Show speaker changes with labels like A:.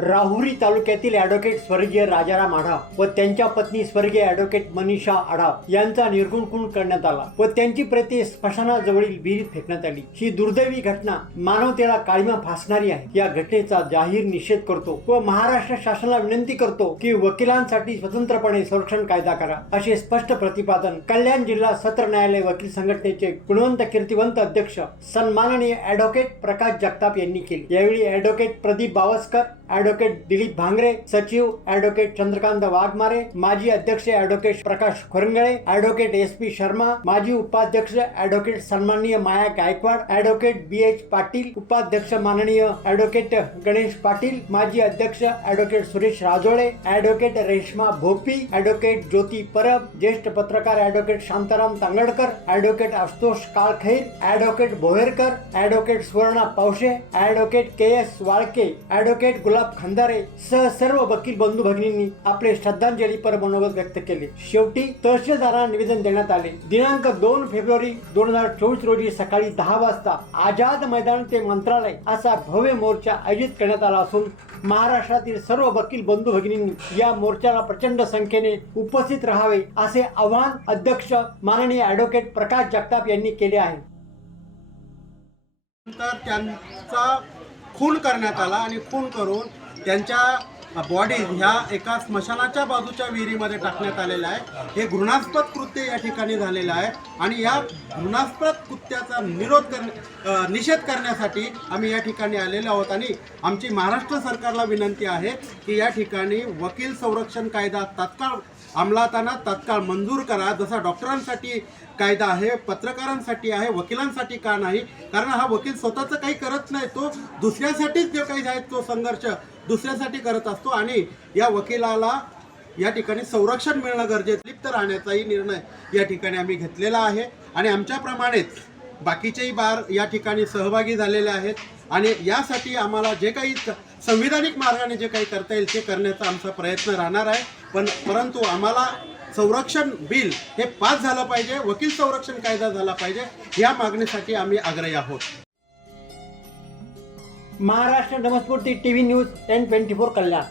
A: राहुरी तालुक्यातील ॲडव्होकेट स्वर्गीय राजाराम आढाव व त्यांच्या पत्नी स्वर्गीय ॲडव्होकेट मनीषा आढाव यांचा निर्गुण खून करण्यात आला व त्यांची प्रति स्मशानाजवळील विहिरीत फेकण्यात आली. ही दुर्दैवी घटना मानवतेला काळीमा फासणारी आहे. या घटनेचा जाहीर निषेध करतो व महाराष्ट्र शासनाला विनंती करतो की वकिलांसाठी स्वतंत्रपणे संरक्षण कायदा करा. असे स्पष्ट प्रतिपादन कल्याण जिल्हा सत्र न्यायालय वकील संघटनेचे गुणवंत कीर्तिवंत अध्यक्ष सन्माननीय ॲडव्होकेट प्रकाश जगताप यांनी केले. यावेळी ॲडव्होकेट प्रदीप बावस्कर ऍडव्होकेट दिलीप भांगरे सचिव ऍडव्होकेट चंद्रकांत वाघमारे माजी अध्यक्ष advocate Prakash Khorangale advocate S P Sharma माजी उपाध्यक्ष ऍडव्होकेट सन्माननीय Maya Gaikwad advocate B H Patil उपाध्यक्ष माननीय ऍडव्होकेट गणेश पाटील माजी अध्यक्ष advocate Suresh Rajole advocate Reshma Bhopi advocate Jyoti Parab ज्येष्ठ पत्रकार advocate Shantaram Tangadkar advocate Ashutosh Kalkhair advocate Bhoherkar advocate Suvarna Pawshe advocate K S Walke advocate Gulab Khandare सह सर्व वकील बंधू भगिनींनी आपले श्रद्धांजलीपर मनोगत व्यक्त केले. शेवटी तहसीलदारांना निवेदन देण्यात आले. दिनांक दोन फेब्रुवारी दोन हजार चोवीस रोजी सकाळी दहा वाजता आझाद मैदान ते मंत्रालय असा भव्य मोर्चा आयोजित करण्यात आला असून महाराष्ट्रातील सर्व वकील बंधू भगिनींनी या मोर्चाला प्रचंड संख्येने उपस्थित राहावे असे आवाहन अध्यक्ष माननीय ॲडव्होकेट प्रकाश जगताप यांनी केले आहे.
B: त्यांचा खून करण्यात आला आणि खून करून त्यांच्या बॉडी ह्या एका स्मशानाच्या बाजूच्या विहिरीमध्ये टाकण्यात आलेलं आहे. हे घृणास्पद कृत्य या ठिकाणी झालेलं आहे आणि या घृणास्पद कृत्याचा निरोध कर निषेध करण्यासाठी आम्ही या ठिकाणी आलेलो आहोत आणि आमची महाराष्ट्र सरकारला विनंती आहे की या ठिकाणी वकील संरक्षण कायदा तात्काळ अंमलात आणा तात्काळ मंजूर करा. जसा डॉक्टरांसाठी कायदा आहे पत्रकारांसाठी आहे वकिलांसाठी का नाही? कारण हा वकील स्वतःचं काही करत नाही तो दुसऱ्यासाठीच जे काही आहे तो संघर्ष दुसऱ्यासाठी करत असतो आणि या वकिलाला या ठिकाणी संरक्षण मिळणं गरजेचं लिप्त राहण्याचाही निर्णय या ठिकाणी आम्ही घेतलेला आहे. आणि आमच्याप्रमाणेच बाकीचेही बार या ठिकाणी सहभागी झालेले आहेत आणि यासाठी आम्हाला जे काही स- संविधानिक मार्गाने जे काही करता येईल ते करण्याचा आमचा प्रयत्न राहणार आहे. पण परंतु आम्हाला संरक्षण बिल हे पास झालं पाहिजे वकील संरक्षण कायदा झाला पाहिजे या मागणीसाठी आम्ही आग्रही आहोत.
A: Maharashtra Namasphurti TV news ten twenty four Kalyan.